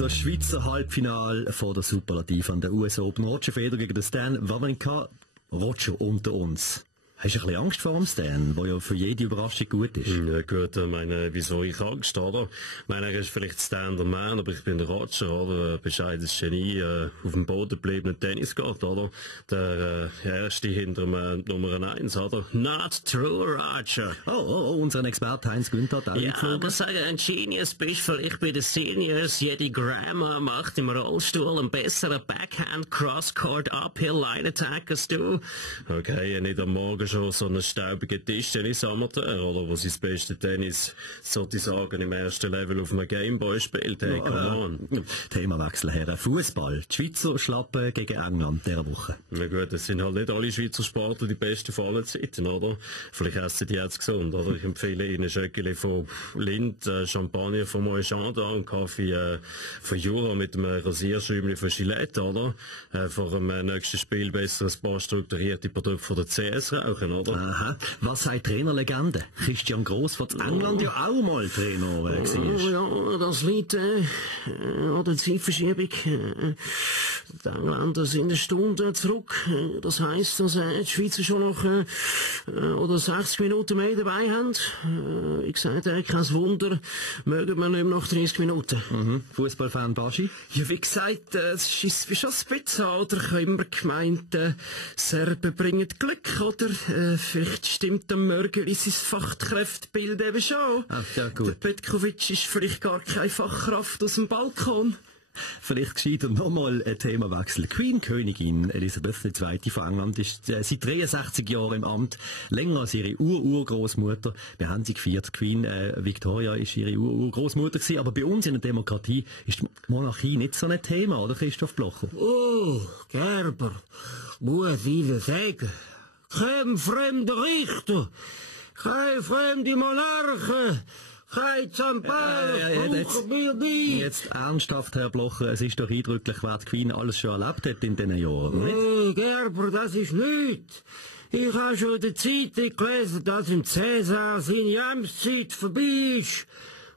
Das Schweizer Halbfinale von der Superlativ an der US Open. Roger Federer gegen den Stan Wawrinka. Roger unter uns. Hast du ein bisschen Angst vor dem Stan, der ja für jede Überraschung gut ist? Ja gut, wieso ich Angst, oder? Ich meine, er ist vielleicht Stan der Man, aber ich bin der Roger, oder? Bescheidenes Genie, auf dem Boden gebliebenen Tennisgott, oder? Der Erste hinter dem Nummer 1, oder? Not true, Roger. Oh, unseren Experten Heinz Günther hat auch Ja, geflogen. aber sagen, ein Genius bist vielleicht bei den Seniors. Jede Grammar macht im Rollstuhl einen besseren Backhand Crosscourt Uphill Line Attack als du. Okay, nicht am Morgen schon so einen staubigen Tischtennis-Amateur, oder? Wo sein beste Tennis, sollte ich sagen, im ersten Level auf einem Gameboy spielt. Hey, come on. Themawechsel her. Fußball. Die Schweizer schlappen gegen England dieser Woche. Na gut, es sind halt nicht alle Schweizer Sportler die besten von allen Zeiten, oder? Vielleicht essen die jetzt gesund, oder? Ich empfehle Ihnen Schöckeli von Lind, Champagner von Moët und Kaffee von Jura mit einem Rasierschäumchen von Gillette, oder? Vor dem nächsten Spiel besser ein paar strukturierte Produkte von der CS rauchen, oder? Aha. Was sagt Trainerlegende? Christian Gross von England ja auch mal Trainer war. Ja, das liegt an der Zeitverschiebung. Die Engländer sind eine Stunde zurück. Das heisst, dass die Schweizer schon noch oder 60 Minuten mehr dabei haben. Ich sage, kein Wunder, mögen wir nicht mehr nach 30 Minuten. Fußballfan Baschi? Ja, wie gesagt, es ist schon ein bisschen, oder? Ich habe immer gemeint, Serben bringen Glück, oder? Vielleicht stimmt am Mörgeli sein Fachkräftebild eben schon. Ah, ja, gut. Der Petkovic ist vielleicht gar keine Fachkraft aus dem Balkon. Vielleicht gescheiter nochmal ein Themawechsel. Queen-Königin Elisabeth II. Von England ist seit 63 Jahren im Amt, länger als ihre Urgroßmutter. Wir haben sie gefeiert. Queen Victoria ist ihre Urgroßmutter gewesen, aber bei uns in der Demokratie ist die Monarchie nicht so ein Thema, oder Christoph Blocher? Oh, Gerber, muss ich Ihnen sagen, kein fremder Richter, kein fremde Monarchen, kein Zampel, Jetzt ernsthaft, Herr Blocher, es ist doch eindrücklich, wer die Queen alles schon erlebt hat in diesen Jahren, nicht? Hey, Gerber, das ist nichts. Ich habe schon in der Zeitung gelesen, dass im Cäsar seine Amtszeit vorbei ist.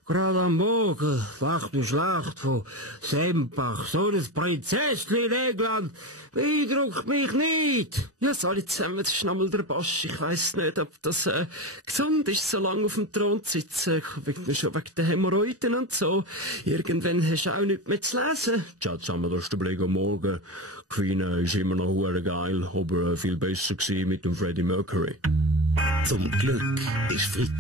Gerade am Morgen wacht die Schlacht von Sempach. So ein Prinzesschen in England beeindruckt mich nicht. Ja, sorry zusammen, das ist nochmal der Basch. Ich weiss nicht, ob das gesund ist, so lange auf dem Thron zu sitzen. Schon wegen den Hämorrhoiden und so. Irgendwann hast du auch nichts mehr zu lesen. Schatz, haben wir das den Blick am Morgen. Queen ist immer noch hure geil, aber viel besser gewesen mit dem Freddie Mercury. Zum Glück ist Freitag.